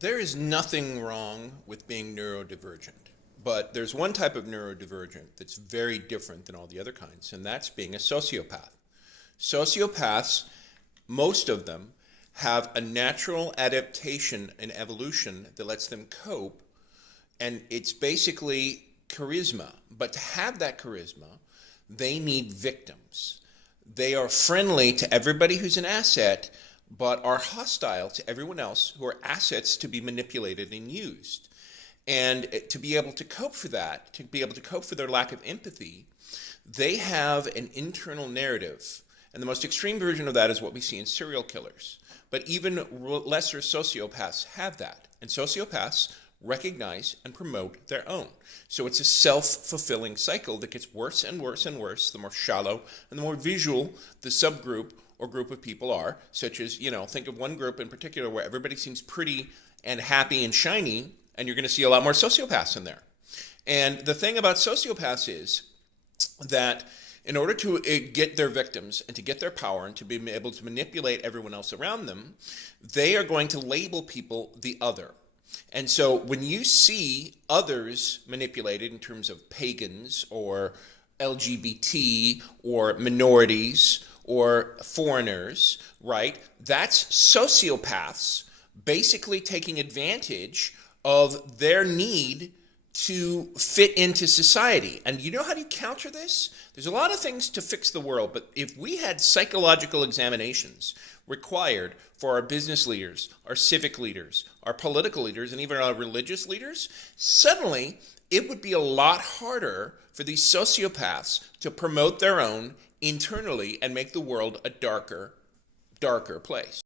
There is nothing wrong with being neurodivergent, but there's one type of neurodivergent that's very different than all the other kinds, and that's being a sociopath. Sociopaths, most of them, have a natural adaptation and evolution that lets them cope, and it's basically charisma. But to have that charisma, they need victims. They are friendly to everybody who's an asset, but are hostile to everyone else who are assets to be manipulated and used. And to be able to cope for that, to be able to cope for their lack of empathy, they have an internal narrative. And the most extreme version of that is what we see in serial killers. But even lesser sociopaths have that. And sociopaths recognize and promote their own. So it's a self-fulfilling cycle that gets worse and worse and worse the more shallow and the more visual the subgroup or group of people are, such as, think of one group in particular where everybody seems pretty and happy and shiny, and you're going to see a lot more sociopaths in there. And the thing about sociopaths is that in order to get their victims and to get their power and to be able to manipulate everyone else around them, they are going to label people the other. And so when you see others manipulated in terms of pagans or LGBT or minorities or foreigners, right? That's sociopaths basically taking advantage of their need to fit into society. And you know how do you counter this? There's a lot of things to fix the world, but if we had psychological examinations required for our business leaders, our civic leaders, our political leaders, and even our religious leaders, suddenly it would be a lot harder for these sociopaths to promote their own internally and make the world a darker place.